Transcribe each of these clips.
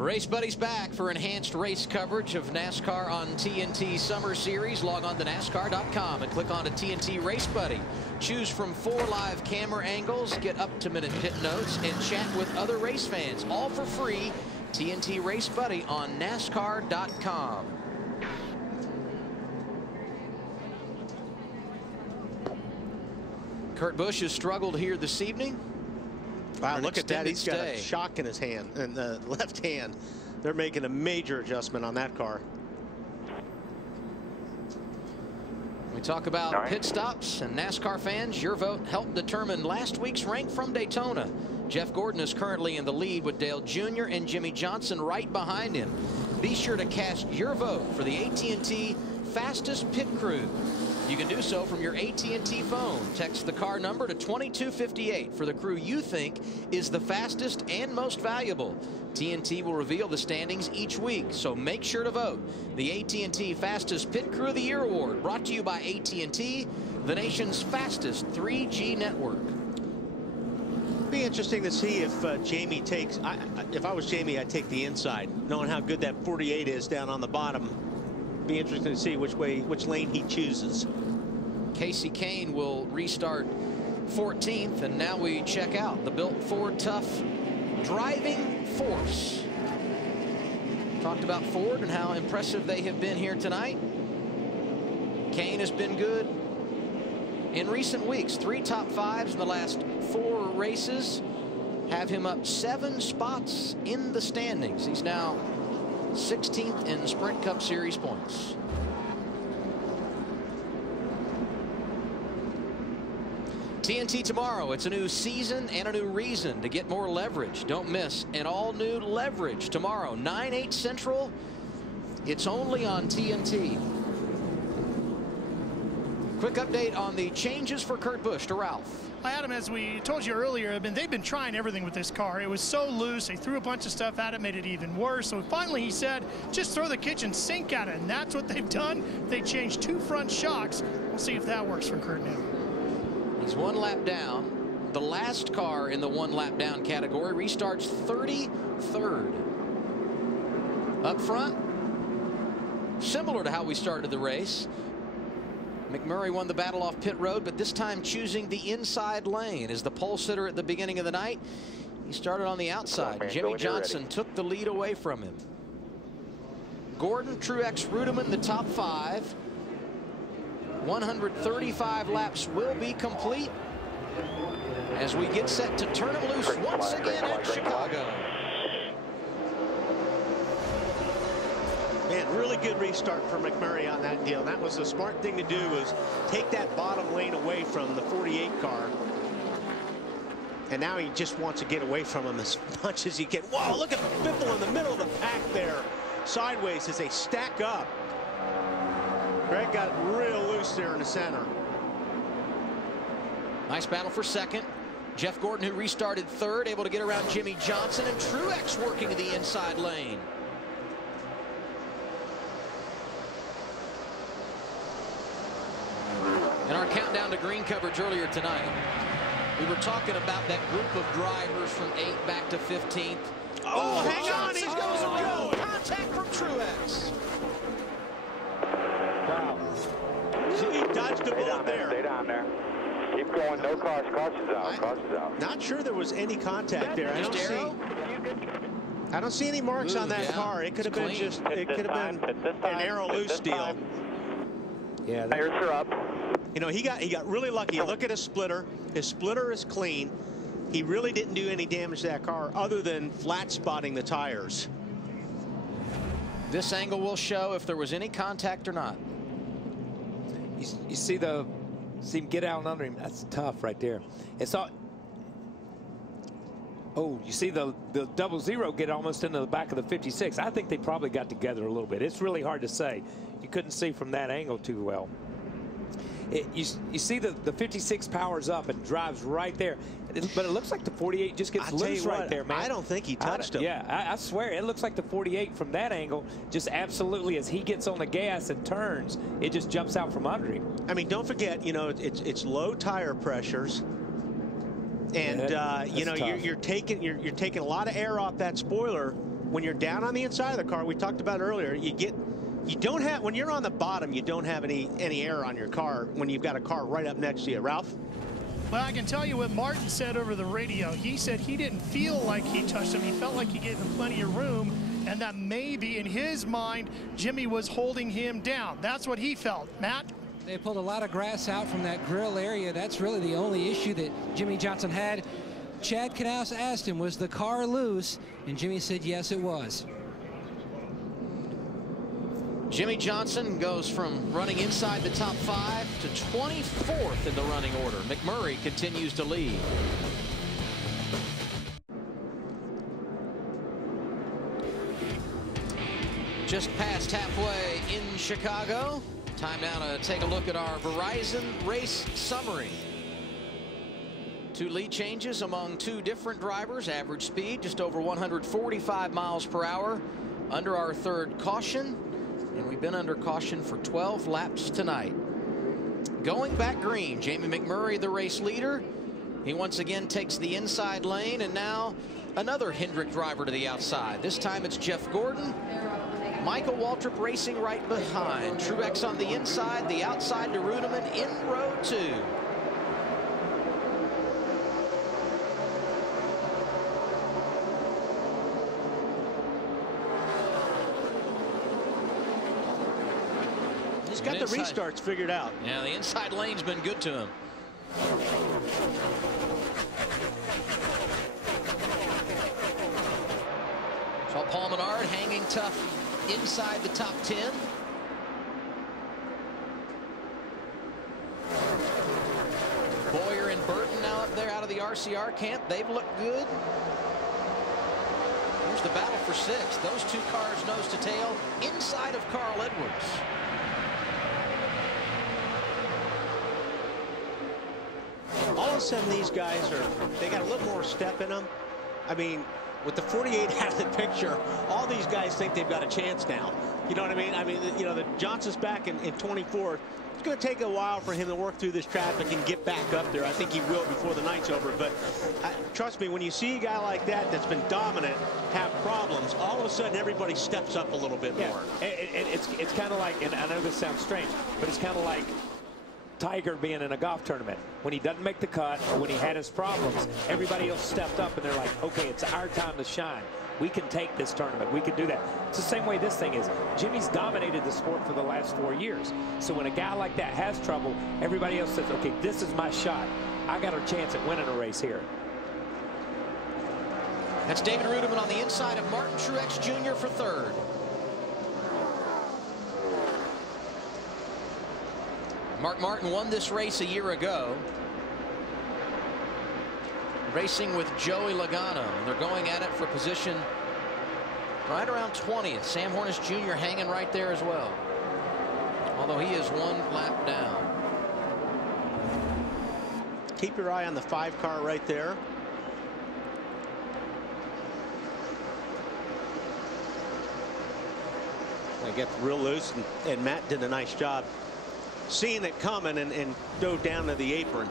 Race Buddies back for enhanced race coverage of NASCAR on TNT Summer Series. Log on to NASCAR.com and click on to TNT Race Buddy. Choose from 4 live camera angles, get up-to-minute pit notes, and chat with other race fans, all for free. TNT Race Buddy on NASCAR.com. Kurt Busch has struggled here this evening. Wow, look at that. He's got a shock in his hand, in the left hand. They're making a major adjustment on that car. We talk about pit stops, and NASCAR fans, your vote helped determine last week's rank from Daytona. Jeff Gordon is currently in the lead with Dale Jr. and Jimmy Johnson right behind him. Be sure to cast your vote for the AT&T fastest pit crew. You can do so from your AT&T phone. Text the car number to 2258 for the crew you think is the fastest and most valuable. TNT will reveal the standings each week, so make sure to vote. The AT&T Fastest Pit Crew of the Year Award, brought to you by AT&T, the nation's fastest 3G network. Be interesting to see if Jamie takes. If I was Jamie, I'd take the inside, knowing how good that 48 is down on the bottom. Be interesting to see which lane he chooses. Casey Kane will restart 14th, and now we check out the Built Ford Tough driving force. Talked about Ford and how impressive they have been here tonight. Kane has been good in recent weeks. 3 top 5s in the last 4 races have him up 7 spots in the standings. He's now 16th in Sprint Cup Series points. TNT tomorrow. It's a new season and a new reason to get more leverage. Don't miss an all-new Leverage tomorrow, 9/8 Central. It's only on TNT. Quick update on the changes for Kurt Busch to Ralph. Adam, as we told you earlier, they've been trying everything with this car. It was so loose. They threw a bunch of stuff at it, made it even worse. So finally he said, just throw the kitchen sink at it. And that's what they've done. They changed 2 front shocks. We'll see if that works for Kurt now. He's 1 lap down. The last car in the 1 lap down category restarts 33rd. Up front, similar to how we started the race. McMurray won the battle off pit road, but this time choosing the inside lane as the pole sitter at the beginning of the night. He started on the outside. Jimmy Johnson took the lead away from him. Gordon, Truex, Rudiman, the top 5. 135 laps will be complete as we get set to turn him loose once again at Chicago. Man, really good restart for McMurray on that deal. That was the smart thing to do, was take that bottom lane away from the 48 car. And now he just wants to get away from him as much as he can. Whoa, look at Biffle in the middle of the pack there, sideways as they stack up. Greg got real loose there in the center. Nice battle for second. Jeff Gordon, who restarted 3rd, able to get around Jimmy Johnson, and Truex working in the inside lane. In our countdown to green coverage earlier tonight, we were talking about that group of drivers from 8th back to 15th. Oh, hang on, he goes around. Contact from Truex. Wow. He dodged the bullet there. Stay down there. Keep going. No cars. Caution's out. Caution's out. Not sure there was any contact there. I don't see any marks on that car. It could have been just. It could have been an arrow loose deal. Yeah. Tires are up. You know, he got really lucky. Look at his splitter. His splitter is clean. He really didn't do any damage to that car other than flat spotting the tires. This angle will show if there was any contact or not. You see him get out under him. That's tough right there. It's all. Oh, you see the 00 get almost into the back of the 56. I think they probably got together a little bit. It's really hard to say. You couldn't see from that angle too well. You see the 56 powers up and drives right there, but it looks like the 48 just gets loose right there, man. I don't think he touched him. Yeah, I swear it looks like the 48 from that angle just absolutely, as he gets on the gas and turns, it just jumps out from under him. I mean, don't forget, you know, it's low tire pressures, and you know, you're taking a lot of air off that spoiler. when you're down on the inside of the car, we talked about earlier, you don't have, when you're on the bottom, you don't have any air on your car when you've got a car right up next to you. Ralph? Well, I can tell you what Martin said over the radio. He said he didn't feel like he touched him. He felt like he gave him plenty of room, and that maybe in his mind, Jimmy was holding him down. That's what he felt. Matt? They pulled a lot of grass out from that grill area. That's really the only issue that Jimmy Johnson had. Chad Knaus asked him, was the car loose? And Jimmy said, yes, it was. Jimmy Johnson goes from running inside the top 5 to 24th in the running order. McMurray continues to lead. Just past halfway in Chicago. Time now to take a look at our Verizon race summary. 2 lead changes among 2 different drivers. Average speed just over 145 miles per hour. Under our 3rd caution. And we've been under caution for 12 laps tonight. Going back green, Jamie McMurray, the race leader. He once again takes the inside lane, and now another Hendrick driver to the outside. This time it's Jeff Gordon. Michael Waltrip racing right behind. Truex on the inside, the outside to Rudeman in row 2. He's got the restarts figured out. Yeah, the inside lane's been good to him. So Paul Menard hanging tough inside the top 10. Boyer and Burton now up there out of the RCR camp. They've looked good. Here's the battle for 6th. Those 2 cars nose to tail inside of Carl Edwards. All of a sudden, these guys they got a little more step in them. I mean, with the 48 out of the picture, all these guys think they've got a chance now. You know what I mean? I mean, you know, the Johnson's back in 24th. It's going to take a while for him to work through this traffic and get back up there. I think he will before the night's over. But trust me, when you see a guy like that that's been dominant have problems, all of a sudden everybody steps up a little bit more. And it's kind of like, and I know this sounds strange, but it's kind of like Tiger being in a golf tournament. When he doesn't make the cut or when he had his problems, everybody else stepped up and they're like, okay, it's our time to shine. We can take this tournament. We can do that. It's the same way this thing is. Jimmy's dominated the sport for the last 4 years. So when a guy like that has trouble, everybody else says, okay, this is my shot. I got a chance at winning a race here. That's David Rudeman on the inside of Martin Truex Jr. for 3rd. Mark Martin won this race a year ago, racing with Joey Logano, and they're going at it for position right around 20th. Sam Hornish Jr. hanging right there as well, although he is 1 lap down. Keep your eye on the 5 car right there. They get real loose, and Matt did a nice job seeing it coming and dove down to the apron.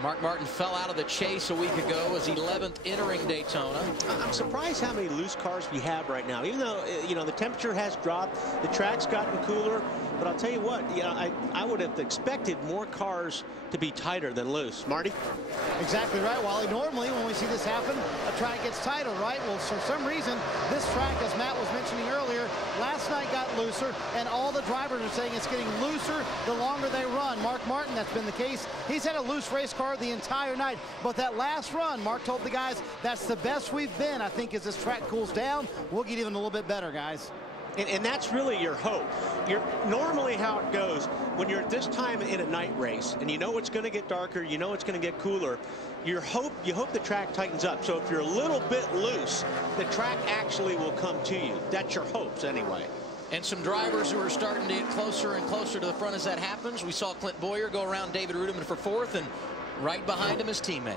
Mark Martin fell out of the chase a week ago, was 11th entering Daytona. I'm surprised how many loose cars we have right now. Even though, you know, the temperature has dropped, the track's gotten cooler. But I'll tell you what, you know, I would have expected more cars to be tighter than loose. Marty? Exactly right, Wally. Normally, when we see this happen, a track gets tighter, right? Well, for some reason, this track, as Matt was mentioning earlier, last night got looser, and all the drivers are saying it's getting looser the longer they run. Mark Martin, that's been the case. He's had a loose race car the entire night, but that last run, Mark told the guys, that's the best we've been. I think as this track cools down, we'll get even a little bit better, guys. And that's really your hope. Normally how it goes when you're at this time in a night race and you know it's going to get darker, you know it's going to get cooler, you hope the track tightens up. So if you're a little bit loose, the track actually will come to you. That's your hopes anyway. And some drivers who are starting to get closer and closer to the front as that happens. We saw Clint Boyer go around David Rudeman for 4th, and right behind him his teammate.